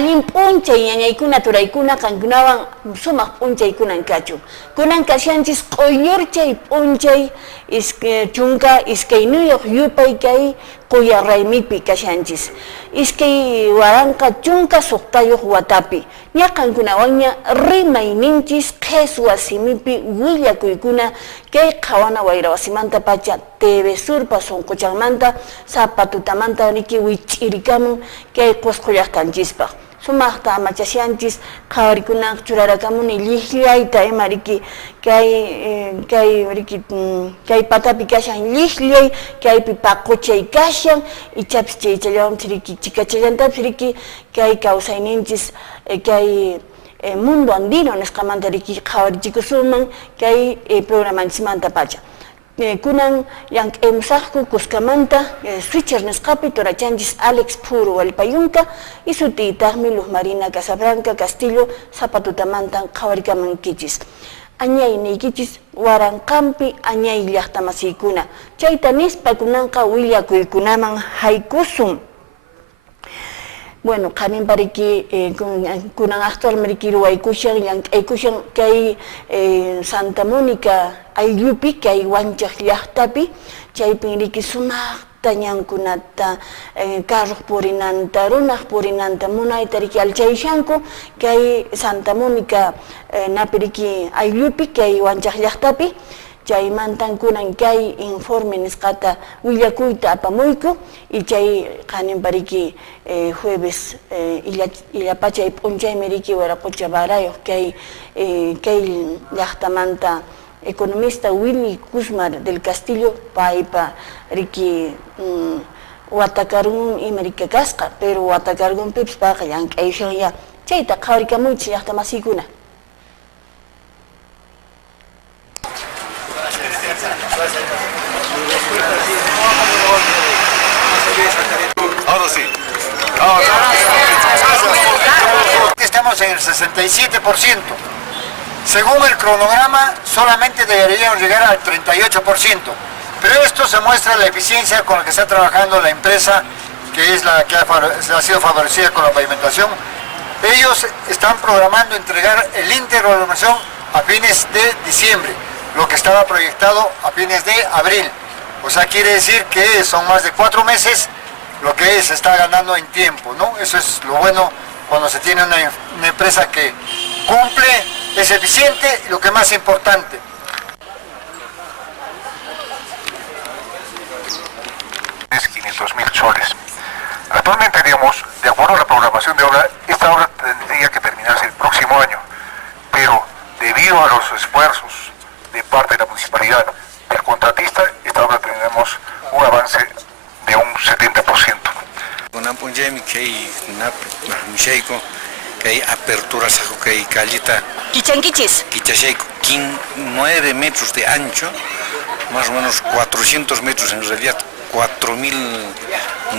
allin p'unchay ñañaykuna turaykuna kankunawan sumaq p'unchaykunan kachun. Kunan kashanchis qoyurchay p'unchay chunka iskaynuyuq yupay kay quya raymipi kashanchis. Iskay waranqa chunka suqtayuq watapi. Ñaqankunawanña rimayninchis qhes wasimipi willakuykuna kay qhawana wayra wasimanta pacha TV Surpa sunquchanmanta sapatutamanta riki wich'irikamun kay Qusqu llaqtanchispa. Sumaqta amachasyanchis qhawarikunaqa churarakamuni lliqllayta ima riki kay patapi kashan lliqllay kaypi paquchay kashan ichapis chaychallawanpis riki chikachallantapis riki kay kawsayninchis kay mundo andino nisqamanta riki qhawarichikusunman kay programanchikmanta pacha. Kunan llank'aymusaqku Cuscamanta switcher nisqapi turachanchis Alex Puro Walpayunka y sutiytaqmi Luz Marina Casablanca Castillo Zapatutamantan qhawarikamankichis. Añay niykichis waranqanpi añay llaqtamasiykuna. Chayta nispa kunanqa willakuykunaman haykusun. Bueno, kanin pariki kunan actualmente riki ruwaykushan llank'aykushan kay Santa Mónica ayllupi kay wanchaq llaqtapi chaypin riki sumaqta ñankunata carruq purinanta runaq purinanta munayta riki alchayshanku kay Santa Mónica napi riki ayllupi kay wanchaq llaqtapi chaymantan kunan kay informe nisqata willakuyta apamuyku y chay qanin pariki jueves illapachay p'unchaymi riki Waraqucha barayuq kay llaqtamanta economista Willy Guzmán del Castillo paypa riki watakargun ima riki kasqa pero watakargunpipas paqa llank'ayshanlla chayta qhawarikamunchis llaqtamasiykuna. Ahora sí. Estamos en el 67%. Según el cronograma, solamente deberíamos llegar al 38%. Pero esto se muestra la eficiencia con la que está trabajando la empresa, que es la que ha sido favorecida con la pavimentación. Ellos están programando entregar el íntegro de la organización a fines de diciembre, lo que estaba proyectado a fines de abril. O sea, quiere decir que son más de 4 meses lo que se está ganando en tiempo, ¿no? Eso es lo bueno cuando se tiene una empresa que cumple, es eficiente y lo que es más importante. Es 500.000 soles. Actualmente, digamos, de acuerdo a la programación de obra, esta obra tendría que terminarse el próximo año, pero debido a los esfuerzos de parte de la municipalidad, del contratista, esta obra tendremos un avance de un 70%. Kunan punjami kay kay apertura sajo kay callita Kichankichis. Kichashayku 9 metros de ancho, más o menos 400 metros en realidad, 4.000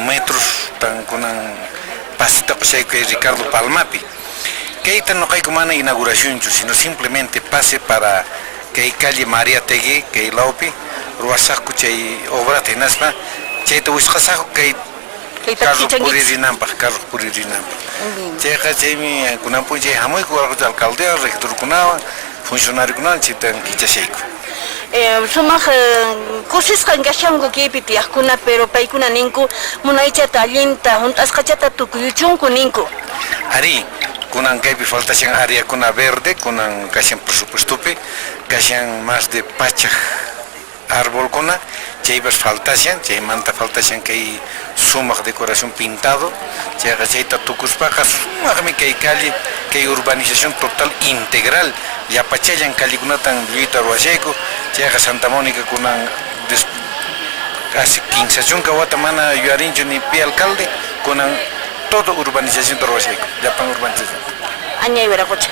metros tan kunan pasita pasay kay Ricardo Palmapi. Kay tan no kay kumana inauguración, sino simplemente pase para kay calle María Tegui kay Laupi, ruasaku chay obra tenaspa, chay te wisqasaku kay carro puririnampa. Chayqa chaymi kunanpun chay hamuyku warqacha alcaldea, regidor kunawan, funcionario kunawan chaytan kichashayku. Sumaq kusisqan kashanku kaypi tiyaqkuna pero paykuna ninku munaychata allinta hunt'asqachata tukuyuchunku ninku. Ari, kunan kaypi faltashan áreakuna verde, kunan kashan presupuestopi, kashan más de pachaq árbolkuna, chaypas faltashan, chaymanta faltashan kay sumaq decoración pintado, chayqa chayta tukuspaqa sumaqmi kay calle, kay urbanización total integral, yapachallan callekunatan lluyta ruwashayku, chayqa Santa Mónica kunan hace 15 chunka wata mana yuyarinchu ni pi alcalde, kunan todo urbanización ruwashayku, llapan urbanización. Añay Waraqucha.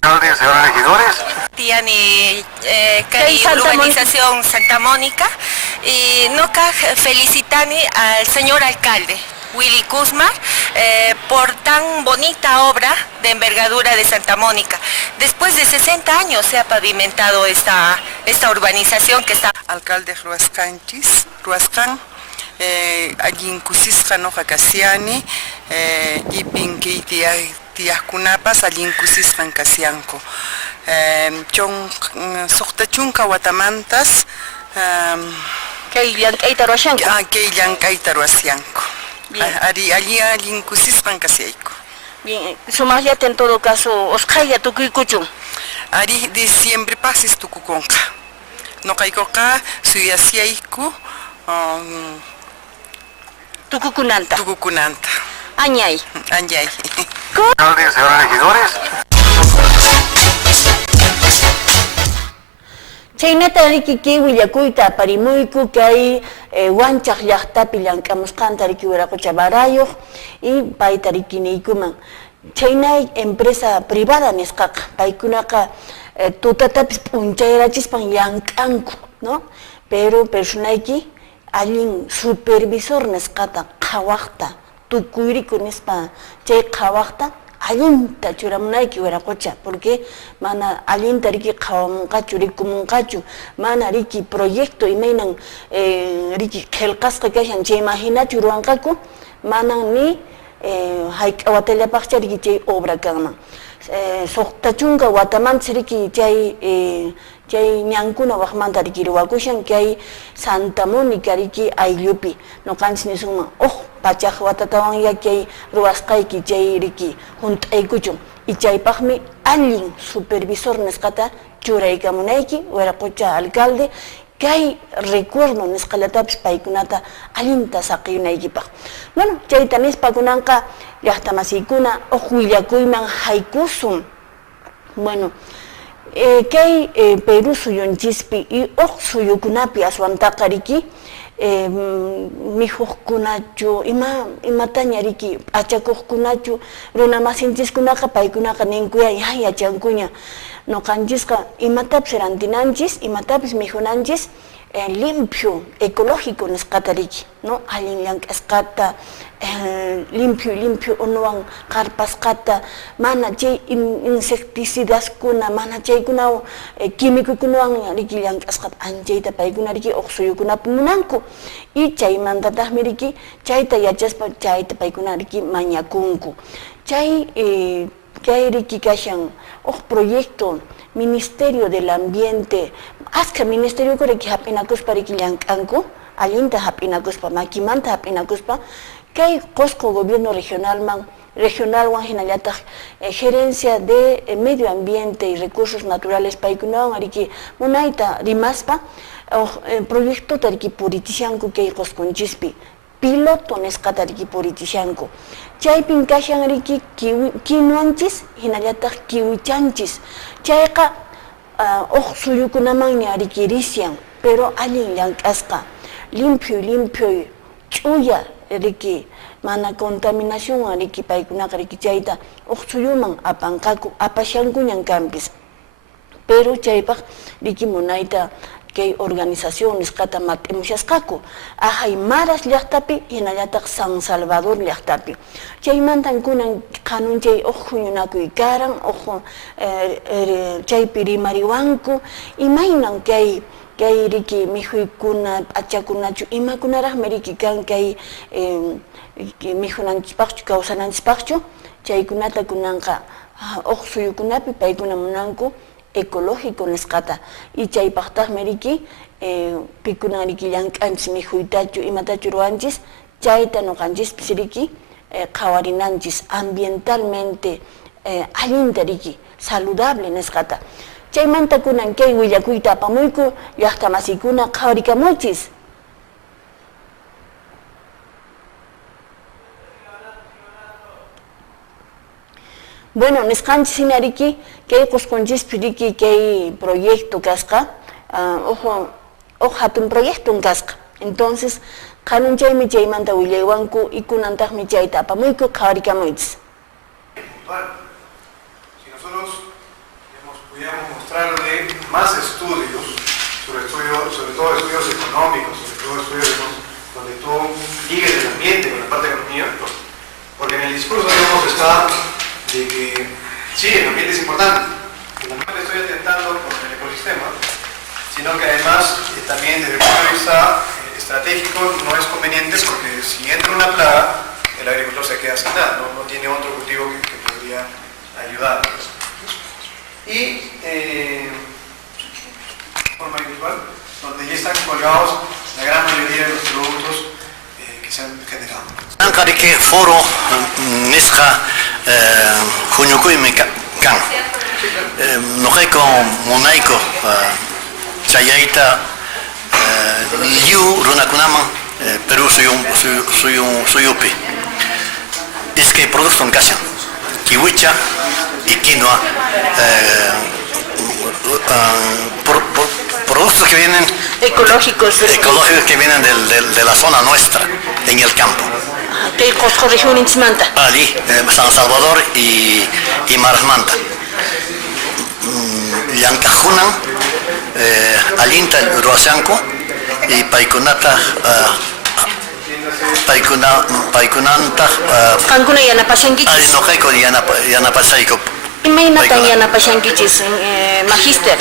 Alcaldes, señores regidores. Tiani urbanización Santa Mónica y noca felicitani al señor alcalde Willy Guzmán por tan bonita obra de envergadura de Santa Mónica. Después de 60 años se ha pavimentado esta urbanización que está. Alcalde Ruascan, allin kusisqa noqa kasiani, ipin kay tiyaqkunapas allin kusisqan kasianku. Suqta chunka watamantas kay llank'ayta ruwashanku. Kay llank'ayta ruwasyanku. Allin kusisqan kasiyayku. Bien, sumaqllata en todo caso usqhaylla tukuykuchun. Ari diciembre pasis tukukunqa. Noqaykuqa suyasiyayku Tukukunanta. Añay. Alcaldes, señores regidores. Chaynata riki kay willakuyta aparimuyku kay wanchaq llaqtapi llamk'amusqanta riki wiraqucha barayuq y payta rikinaykuman. Chaynay empresa privada nisqaqa paykunaqa tutatapis p'unchayrachispan llamk'anku, ¿no? Pero personayki allin supervisor nisqata qhawaqta tukuyriku nispa chay qhawaqta allinta churamunayki wiraqucha, porque mana allinta riki qhawamunqachu rikumunqachu, mana riki proyecto imaynan riki qillqasqa kashan chay imaginachu ruwanqaku, manan ni hayk'awatallapaqcha riki chay obra kanman. Suqta chunka watamantas riki chay ñankuna waqmanta riki ruwakushan kay Santa Mónica riki ayllupi noqanchis nisunman pachaq watatawan kay ruwasqayki chay riki hunt'aykuchun y chaypaqmi allin supervisor nisqata churaykamunayki wiraqucha alcalde kay recuerdo nisqalatapis paykunata allinta saqiyunaykipaq. Bueno, chayta nispa kunanqa llaqtamasiykuna willakuyman haykusun. Bueno, kay Perú suyunchispi y suyukunapi aswantaqa riki mihuqkunachu imataña riki achakuqkunachu runa masinchikkunaqa paykunaqa ninkuya yachankuña noqanchisqa imatapis rantinanchis imatapis mijunanchis limpio ecológico nisqata riki, no allin llank'asqata limpio unuwan qarpasqata mana chay insecticidaskuna mana chaykunawan químicokunawan riki llank'asqata anchayta paykuna riki suyukunapi munanku y chaymantataqmi riki chayta yachaspa chayta paykuna riki mañakunku. Kay riki kashan proyecto Ministerio del Ambiente asqa ministerio riki hap'inakuspa riki llank'anku allinta hap'inakuspa makimanta hap'inakuspa kay Qusqu gobierno regionalwan hinallataq gerencia de medio ambiente y recursos naturales paykunawan riki munayta rimaspa proyectota riki puritishanku kay Qusqunchikpi piloto nisqata riki puritishanku. Chaypin kashan riki kinuanchis hinallataq kiwichanchis. Chayqa suyukunamanña riki risyan, pero allin llank'asqa limpio ch'uya riki mana contaminación riki paykunaqa riki chayta suyuman apashankuñan kanpis. Pero chaypaq riki munayta kay organización nisqata mat'imushasqaku Maras llaqtapi hinallataq San Salvador llaqtapi. Chaymantan kunan qanun chay huñunakuy karan chaypi rimariwanku imaynan kay riki mihuykuna achakunachu imakunaraqmi riki kan kay mijunanchikpaqchu kawsananchikpaqchu chaykunata kunanqa suyukunapi paykuna munanku ecológico nisqata y chaypaqtaqmi riki pikuna riki llank'anchis mihuytachu imatachu ruwanchis chayta noqanchispis riki qhawarinanchis ambientalmente allinta riki saludable nisqata. Chaymanta kunan kay willakuyta apamuyku llaqtamasiykuna qhawarikamuchis. Bueno, nisqanchis hina riki kay Qusqunchikpi riki kay proyecto kasqa hatun proyecto kasqa. Entonces kanan chaymi chaymanta willaywanku y kunantaqmi chayta apamuyku qhawarikamuchis. Si nosotros pudiéramos mostrarle más estudios, sobre todo estudios económicos, sobre todo estudios donde tú ligues el ambiente con la parte de economía, porque en el discurso está de que sí, el ambiente es importante, no le estoy atentando con el ecosistema, sino que además también desde el punto de vista estratégico no es conveniente porque si entra una plaga, el agricultor se queda sin nada, no tiene otro cultivo que podría ayudar. Y forma individual, donde ya están colgados la gran mayoría de los productos que se han generado. Ankarike foro nisqa huñukuymi kan. Nuqayku munayku chayayta lliw runakunaman Perú suyupi. Iskay productos kashan kiwicha y quinoa, productos que vienen ecológicos que vienen de la zona nuestra, en el campo. ¿Qué cosco región Inchimanta? Ali, San Salvador y Marasmanta. Llancajunan, Alinta Ruasanco y Paikunata Paikunanta Cancuna Yanapashankichis. Ali Nojeco Yanapasaico. Imaynata Yanapashankichis, Magister.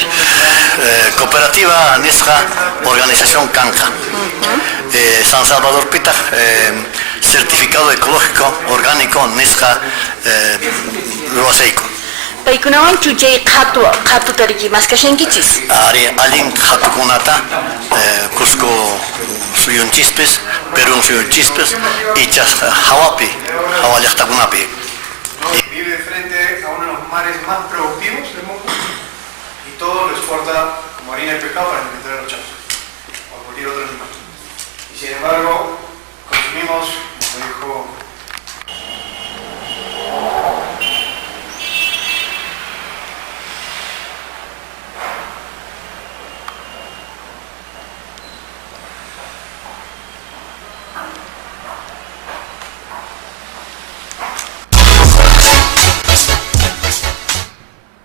Cooperativa Nisqa Organización Canja. San Salvador Pita, certificado ecológico orgánico Nisqa Ruaseico. Paikunawan chuchay qhatu tariki maskashankichis. Ari alin qhatukunata Cusco suyunchispis, Perú suyunchispis y chas hawapi, hawallaqtakunapi. Vive frente a uno de los mares más productivos del mundo y todo lo exporta como harina de pescado para alimentar a los chamos o cualquier otro animal. Y sin embargo, consumimos, como dijo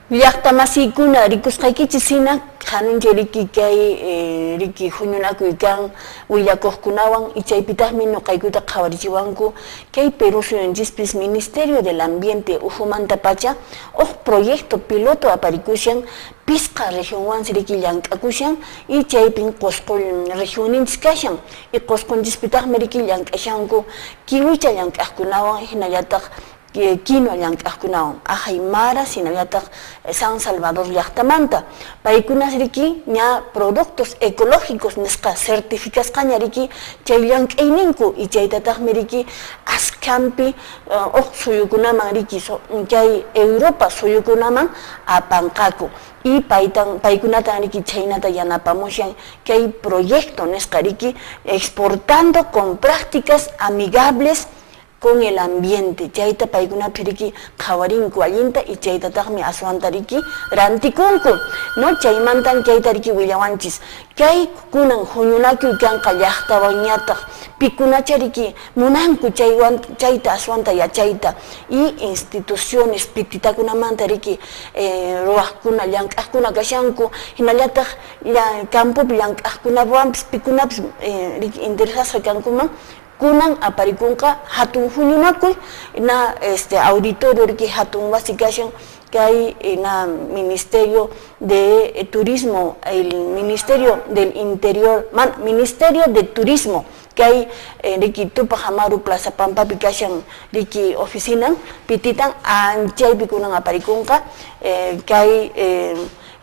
Llaqtamasikuna rikusqaykichis hanuncha riki kay riki huñunakuykan willakuqkunawan y chaypitaqmi nuqaykuta qhawarichiwanku kay Perú suyunchispis Ministerio del Ambiente uhumanta pacha proyecto piloto aparikushan pisqa regionwansi riki llank'akushan y chaypin qusqul regioninchis kashan y qusqunchispitaqmi riki llank'ashanku kiwicha llank'aqkunawan hinallataq quinoa llank'aqkunawan Aymara sinallataq San Salvador llaqtamanta paykunas riki ña productos ecológicos nisqa certificasqaña riki chay llank'ayninku y chaytataqmi riki askampi suyukunaman riki kay Europa suyukunaman apanqaku y paykunatan riki chaynata yanapamushan kay proyecto nisqa riki exportando con prácticas amigables con el ambiente. Chayta paykuna piriki qhawarinku allinta y chayta taqmi aswanta riki rantikunku, no chaymantan chayta riki willawanchis. Kay kunan huñunakuy kanqa llaqtawanñataq pikunacha riki munanku chayta aswanta yachayta y instituciones pititakunamanta riki ruwaqkuna llank'aqkuna kashanku hinallataq campopi llank'aqkunawanpis pikunapas riki interesasqa kankuman kunan aparikunqa hatun huñunakuy na auditorio riki hatun basikación que hay na Ministerio de Turismo, el Ministerio del Interior, Ministerio de Turismo que hay riki Tupac Amaru Plaza Pampa pikashan riki oficina pititan anchaypi kunan aparikunqa que hay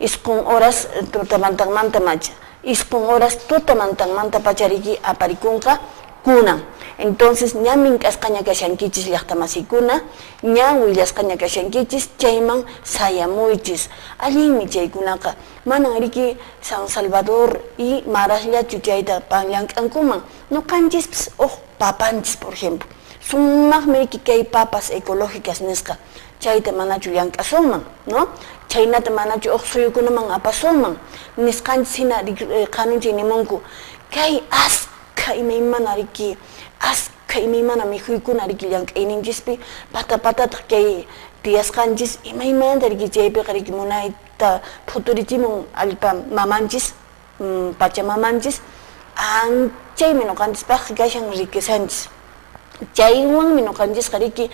isqun horas tutamantaqmanta macha isqun horas tutamantaqmanta pacha riki aparikunqa kuna. Entonces, ña mink'asqaña kashankichis llaqtamasikuna, ña willasqaña kashankichis, chayman sayamuychis. Allinmi chaykunaqa. Manan riki San Salvador y Maraslachu chayta panllank'ankuman. Nuqanchispis papanchis, por ejemplo. Sumaqmi riki kay papas ecológicas nisqa. Chayta manachu llank'asunman, ¿no? Chaynata manachu suyukunaman apasunman. Nisqanchis hina qanunchik nimunku. Kay imaymana riki aska imaymana mikhuykunata riki llank'ayninchispi pata-patataq kay tiyasqanchis imaymanta riki chaypiqa riki munayta futurichimun allpa mamanchis pachamamanchis anchaymi nuqanchispaq kashan riquesanchis Chaywan minokanjis kariki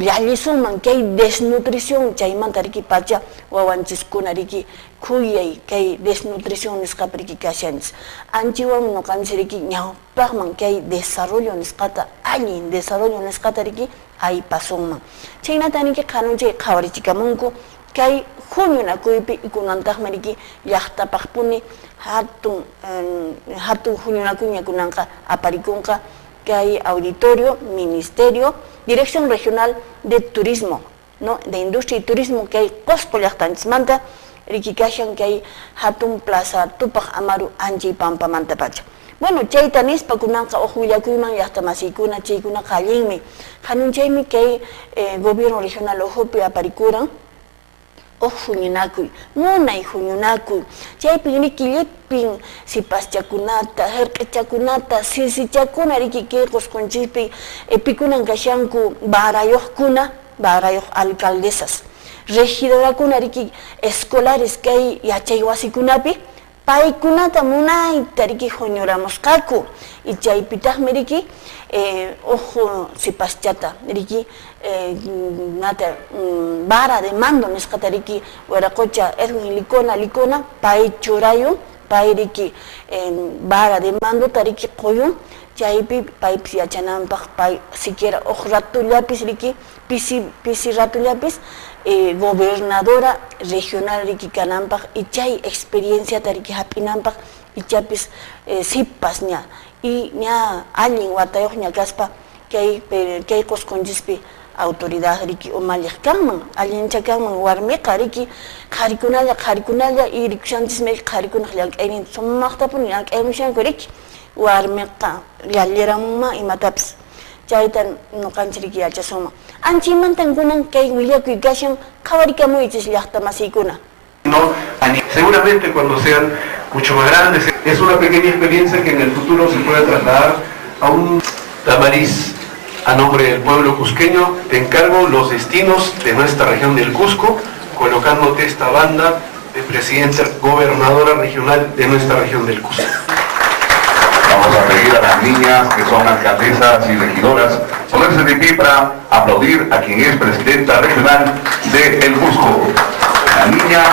llallisuman kay desnutrición chaymanta riki pacha wawanchiskuna riki khuyay kay desnutrición nisqapa riki kashanchis. Anchiwan minokanchis riki ñawpaqman kay desarrollo nisqata allin desarrollo nisqata riki ay pasunman. Chaynata niki qanunchay qhawarichikamunku kay huñunakuypi ikunantaqman riki llaqtapaqpuni hatun huñunakuy kunanqa aparikunqa kay auditorio, ministerio, dirección regional de turismo, ¿no? De industria y turismo que hay Cosco llaqtanchismanta riki kashan que hay hatun plaza tupaq amaru anchi pampa manta pacha. Bueno, chayta nispa kunanqa ujullakuyman llaqtamasikuna chaykuna qallinmi. Hanunchaymi kay gobierno regional ujupi aparikuran huñunakuy, munay huñunakuy, chaypin riki llipin sipaschakunata, hirq'ichakunata, sisichakuna riki kay qusqunchikpi pikunan kashanku barayuqkuna, barayuq alcaldesas, regidorakuna riki escolares kay yachay wasikunapi, paykunata munayta riki huñuramusqaku, y chaypitaqmi riki sipaschata riki nata vara de mando nisqata riki waraqucha Edwin Licona pay churayun pay riki vara de mando tariki qoyun chaypi paypis yachananpaq pay siquiera ratullapis riki pisi ratullapis gobernadora regional riki kananpaq y chay experiencia tariki hap'inanpaq y chapis sipas ña y ña allin watayuq ña kaspa kay qusqunchikpi autoridad riki umalliq kanman allincha kanman warmiqa riki qharikunalla y rikushanchismi qharikunaq llank'aynin sumaqtapuni llank'aymushanku riki warmiqa llalliramunman imatapis chayta nuqanchik riki yachasunman anchaymantan kunan kay willakuy kashan qhawarikamunchis llaqtamasiykuna. Seguramente cuando sean mucho más grandes, es una pequeña experiencia que en el futuro se puede trasladar a un Tamariz. A nombre del pueblo cusqueño te encargo los destinos de nuestra región del Cusco, colocándote esta banda de presidenta gobernadora regional de nuestra región del Cusco. Vamos a pedir a las niñas que son alcaldesas y regidoras ponerse de pie para aplaudir a quien es presidenta regional de El Cusco, la niña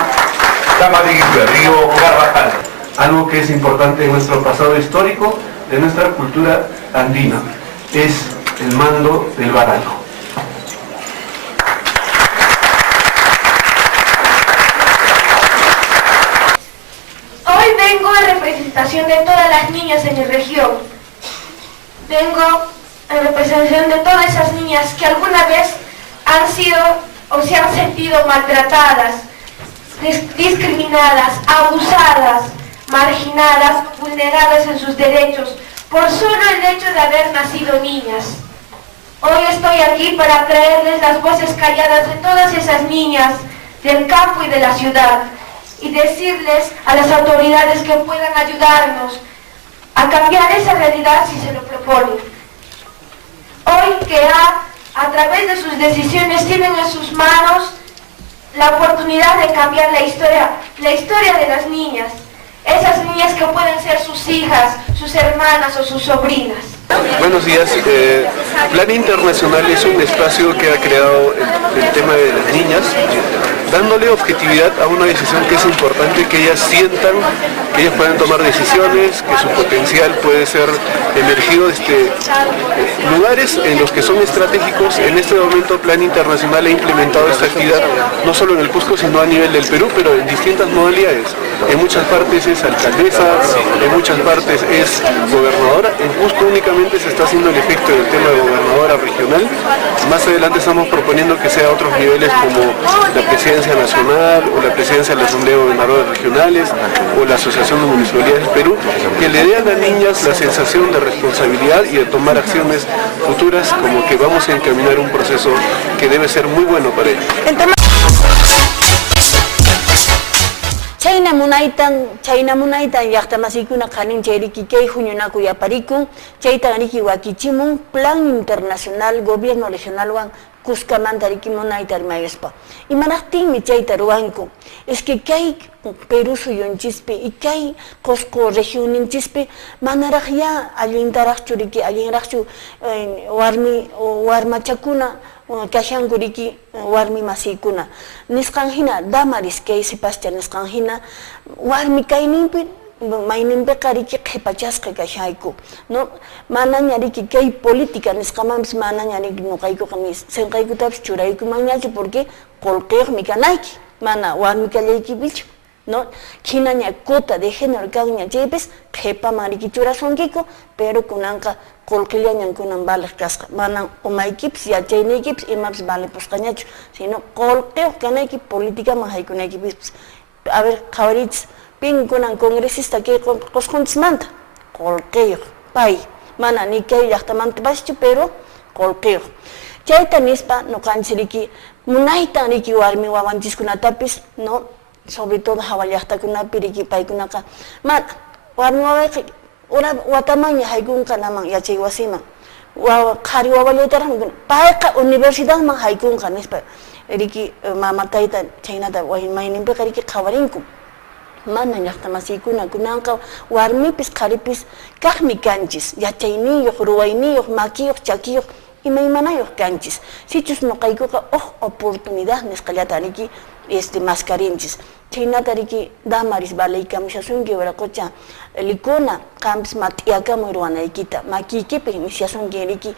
Tamariz Berrío Carvajal. Algo que es importante en nuestro pasado histórico, de nuestra cultura andina, es el mando del barato. Hoy vengo en representación de todas las niñas en mi región. Vengo en representación de todas esas niñas que alguna vez han sido o se han sentido maltratadas, discriminadas, abusadas, marginadas, vulneradas en sus derechos, por solo el hecho de haber nacido niñas. Hoy estoy aquí para traerles las voces calladas de todas esas niñas del campo y de la ciudad y decirles a las autoridades que puedan ayudarnos a cambiar esa realidad si se lo proponen. Hoy que a través de sus decisiones tienen en sus manos la oportunidad de cambiar la historia de las niñas. Esas niñas que pueden ser sus hijas, sus hermanas o sus sobrinas. Buenos días. Plan Internacional es un espacio que ha creado el tema de las niñas, dándole objetividad a una decisión que es importante, que ellas sientan, que ellas puedan tomar decisiones, que su potencial puede ser emergido desde lugares en los que son estratégicos. En este momento Plan Internacional ha implementado esta actividad no solo en el Cusco, sino a nivel del Perú, pero en distintas modalidades. En muchas partes es alcaldesa, en muchas partes es gobernadora. En Cusco únicamente se está haciendo el efecto del tema de gobernadora regional. Más adelante estamos proponiendo que sea a otros niveles como la presidencia nacional o la presidencia de la Asamblea de Gobernadores Regionales o la Asociación de Municipalidades del Perú, que le dé a las niñas la sensación de responsabilidad y de tomar acciones futuras, como que vamos a encaminar un proceso que debe ser muy bueno para ellos. Chayna munaytan llaqtamasikuna qanin chayriki kay huñunakuy aparikun chaytan riki wakichimun Plan Internacional Gobierno Regional wan Cuscamanta riquimonayta rimayaspa. Imanaqtinmi chayta ruwanku. Es que kay Perú suyunchispi y kay Cusco regioninchispi manaraq ya allintaraqchu riki allinraqchu warmachakuna kashanku riki warmi masiykuna. Nisqanhina Damaris kay sipascha nisqanhina warmi kayninpi mayninpiqa riki qhipachasqa kashayku, no? Manaña riki kay política nisqamampis manaña riki nuqaykuqa sinqaykutapas churaykumanñachu porque qullqiyuqmi kanayki, mana warmi kallaykipichu, no? Hinaña quota de género kanña chaypis qhipaman riki churasunkiku, pero kunanqa qullqillañan kunan baliq kasqa, manan umaykipis yachayniykipas imapis balipusqañachu, sino qullqiyuq kanayki políticaman haykunaykipis. A ver, qhawarichis pin kunan congresista que qusqunchikmanta qullqiyuq pay mana ni kay llaqtamanta paschu pero qullqiyuq chayta nispa nuqanchik riki munaytan riki warmi wawanchiskunatapis, no, sobre todo hawa llaqtakunapi riki paykunaqa mana warmi wawayqa watamanña haykunqanaman yachay wasiman qhari wawallaytaraq payqa universidadman haykunqa nispa riki mama tayta chaynata mayninpiqa riki qhawarinku. Mana llaqtamasiykuna kunanqa warmipis qharipis kaqmi kanchis, yachayniyuq, ruwayniyuq, makiyuq, chakiyuq, imaymanayuq kanchis. Sichus nuqaykuqa oportunidad nisqallata riki mascarinchis. Chaynata riki Damaris balaykamushasunki waraqucha likuna qampis mat'iyakamuy ruwanaykita, makiykipi nishasunki riki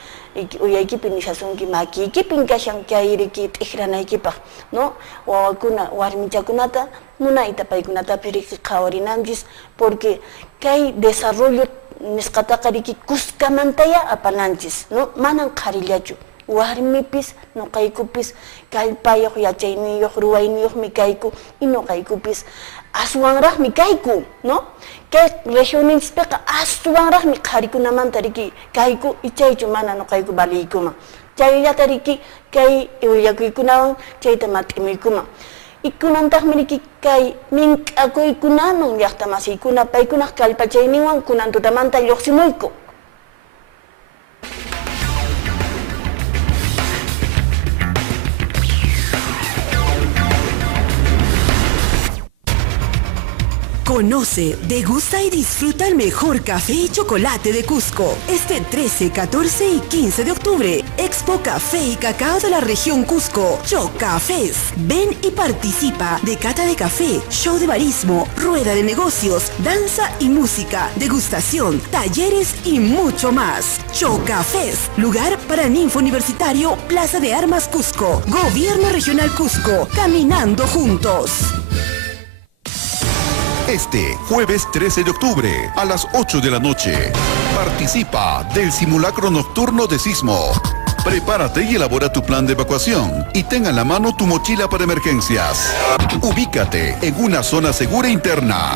uyaykipi nishasunki makiykipin kashan kay riki t'ikhranaykipaq, no? Wawakuna warmichakunata munayta paykunatapi riki qhawarinanchis porque kay desarrollo nisqataqa riki Cuscamantaya apananchis, no? Manan qharillachu. Warmipis nuqaykupis kallpayuq yachayniyuq ruwayniyuqmi kayku y nuqaykupis aswanraqmi kayku, no? Kay regioninchispiqa aswanraqmi qharikunamanta riki kayku y chaychu mana nuqayku baliykuman. Chayllata riki kay willakuykunawan chayta mat'imuykuman. Y kunantaqmi riki kay mink'akuykunaman llaqtamasiykuna paykunaq kallpachayninwan kunan tutamanta lluqsimuyku. Conoce, degusta y disfruta el mejor café y chocolate de Cusco. Este 13, 14 y 15 de octubre, Expo Café y Cacao de la región Cusco, Chocafés. Ven y participa de cata de café, show de barismo, rueda de negocios, danza y música, degustación, talleres y mucho más. Chocafés, lugar para Ninfo Universitario, Plaza de Armas Cusco. Gobierno Regional Cusco, caminando juntos. Este jueves 13 de octubre a las 8 de la noche. Participa del simulacro nocturno de sismo. Prepárate y elabora tu plan de evacuación y ten a la mano tu mochila para emergencias. Ubícate en una zona segura interna.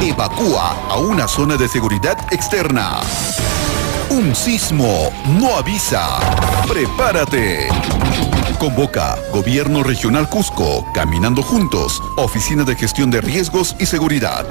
Evacúa a una zona de seguridad externa. Un sismo no avisa. Prepárate. Convoca Gobierno Regional Cusco, Caminando Juntos, Oficina de Gestión de Riesgos y Seguridad.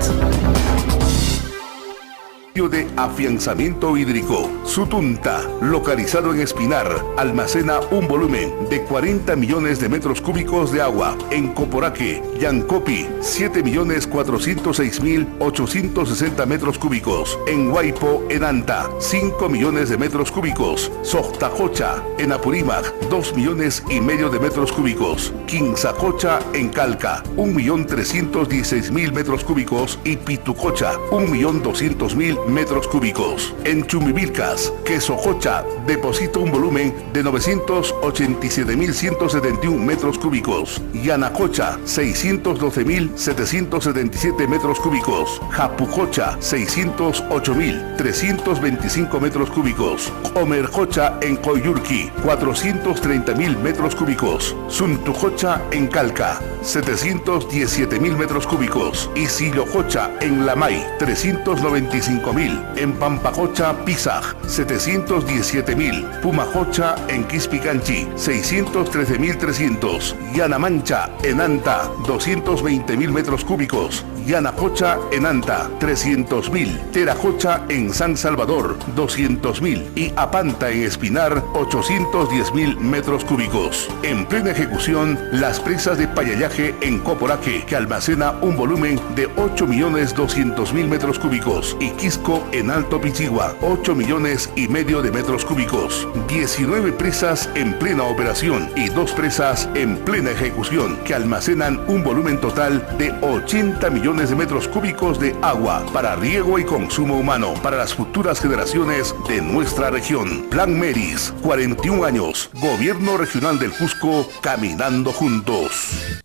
De afianzamiento hídrico, Sutunta, localizado en Espinar, almacena un volumen de 40 millones de metros cúbicos de agua. En Coporaque, Yancopi, 7.406.860 metros cúbicos. En Huaypo, en Anta, 5 millones de metros cúbicos. Sojtajocha, en Apurímac, 2 millones y medio de metros cúbicos. Quinzacocha, en Calca, 1.316.000 metros cúbicos. Y Pitucocha, 1.200.000 metros cúbicos. En Chumivilcas, Quesojocha, deposita un volumen de 987.171 metros cúbicos. Yanacocha, 612.777 metros cúbicos. Japucocha, 608.325 metros cúbicos. Omercocha, en Coyurqui, 430.000 metros cúbicos. Suntujocha, en Calca, 717.000 metros cúbicos. Isilojocha en Lamay, 395.000. En Pampajocha, Pisaj, 717.000. Pumajocha en Quispicanchi, 613.300. Yanamancha en Anta, 220.000 metros cúbicos. Yanajocha en Anta, 300.000. Terajocha en San Salvador, 200.000. Y Apanta en Espinar, 810.000 metros cúbicos. En plena ejecución, las presas de Payayaje en Coporaque, que almacena un volumen de 8.200.000 metros cúbicos. Y Quisco en Alto Pichigua, 8,5 millones de metros cúbicos. 19 presas en plena operación y 2 presas en plena ejecución, que almacenan un volumen total de 80 millones de metros cúbicos de agua para riego y consumo humano para las futuras generaciones de nuestra región. Plan Meris, 41 años, Gobierno Regional del Cusco, caminando juntos.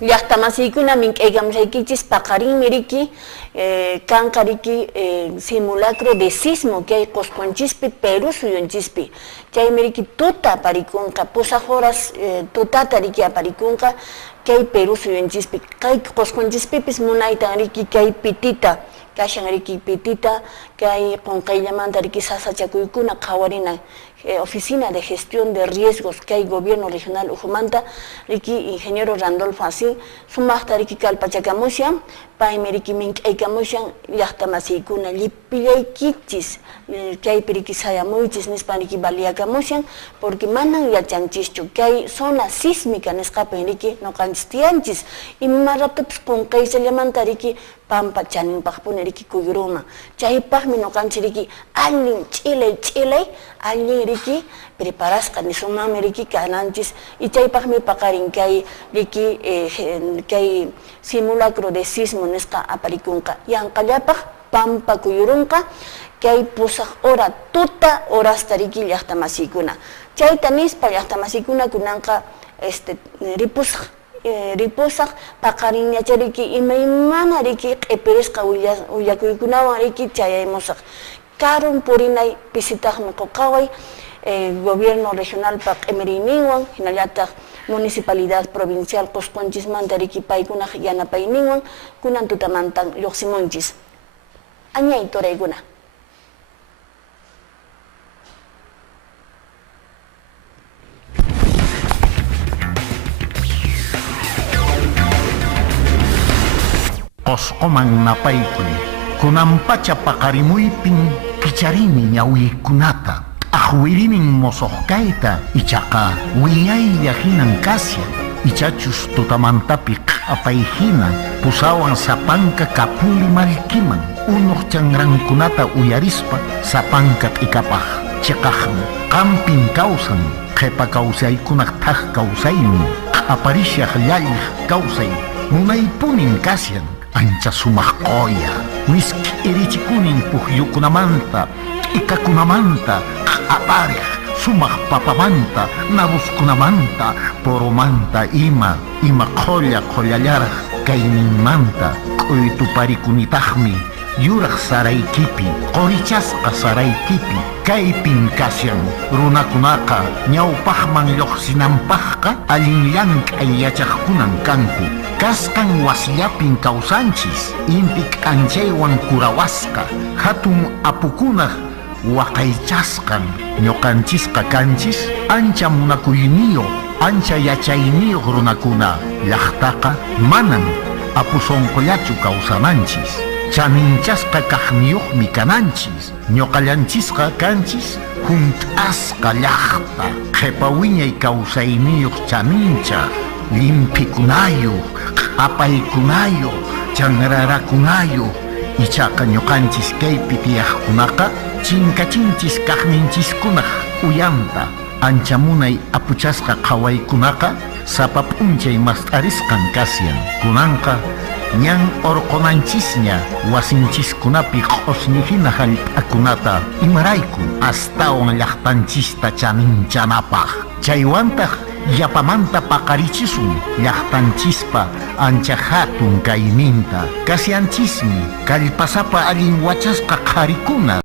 Llaqtamasykuna mink'aykamusaykichis paqarin miriki kanqariki simulacro de sismo que hay Qusqunchispi Perú suyunchispi chay miriki tuta aparikunqa pusaq horas tutata riki aparikunqa kay Perú suyunchispi kay Qusqunchisipis munaytan riki kay pitita kashan riki pitita kay qunqayllamanta riki sasachakuykuna qhawarina Oficina de Gestión de Riesgos que hay Gobierno Regional Ujumanta, Riki Ingeniero Randolfo así, sumachta Riki Kalpachacamushan, Paimeriki Mink'aykamushan, Llaqtamasykuna Llipillaykichis, que hay Piriki Sayamuchis, Nispaniki Baliakamushan, porque manan yachanchichu, que hay zona sísmica Nescapen Riki, no canchistianchis, y maratops con Kaiselamanta Riki, Pampa Chanin Pajpuneriki Kuyuruma, Chaypajmi no canchiriki, Alin Chile, Alin Riki, preparasca ni sumame Riki cananchis, y Chaypajmi Pakarin que hay simulacro de sismo Nesca Aparikunka, Yankayapaj, Pampa Kuyurunka, que hay pusaj hora, tuta horas tariki Llaqtamasykuna. Chaytanispa Llaqtamasykuna kunanka ripusaj. Ripusaq paqariñachariki imaymana riki q'ipirisqa willakuykunawan riki chayaymusaq karun purinay pisitaqmi quqaway Gobierno Regional q'imiriyninwan hinallataq Municipalidad Provincial Qusqunchismanta riki paykunaq yanapayninwan kunan tutamantan lluqsimunchis añay turaykuna. Qusquman napaykuy, kunampacha paqarimuypin kicharini ñawiykunata, ahwirinin mosoqkayta, ichaqa wiñaylla hinan kasya, ichachus tutamantapi q'apayhina, pusawan sapanka kapuli malkiman, unuq chanrankunata uyarispa, sapanka t'ikapaq, chiqaqmi, qampin kawsan, qhipa kawsaykunaq thaq kawsaymi, q'aparishaq llalliq kawsay, munaypunin kasyan, ancha sumaq qoya, miski irichikunin puhyukunamanta, ikakunamanta, q'apariq, sumaq papamanta, nabuskunamanta, poromanta ima qollallaraq kayninmanta, q'uytuparikunitaqmi, yuraq saraykipi, qorichasqa saraykipi, kaypin kasyan, runakunaqa ñawpaqman lluqsinanpaqqa allin llank'ay yachaqkunan kanku. Kaskan wasiyapin kawsanchis, inti k'anchaywan kurawasqa, hatun apukunaq waqaychasqan, ñuqanchisqa kanchis, ancha munakuyniyo, ancha yachayniyuq runakuna, llaqtaqa manan apusonqollachu kawsananchis, chaninchasqa kaqniyuqmi kananchis, ñuqallanchisqa kanchis, hunt'asqa llaqta, qhipa wiñay kawsayniyuq chaninchaq, limpikunayu, q'apaykunayu, chanrarakunayu, ichaqa ñuqanchis kaypi tiyaqkunaqa chinkachinchis kaqninchiskunaq uyanta, ancha munay apuchasqa qhawaykunaqa sapa p'unchay mast'arisqan kasyan, kunanqa ñan orqonanchisña wasinchiskunapi q'usñihina hallp'akunata imarayku astawan llaqtanchista chaninchanapaq, chaywantaq yapamanta paqarichisun llaqtanchispa ancha hatun kayninta, kasyanchismi kallpasapa allin wachasqa qharikuna.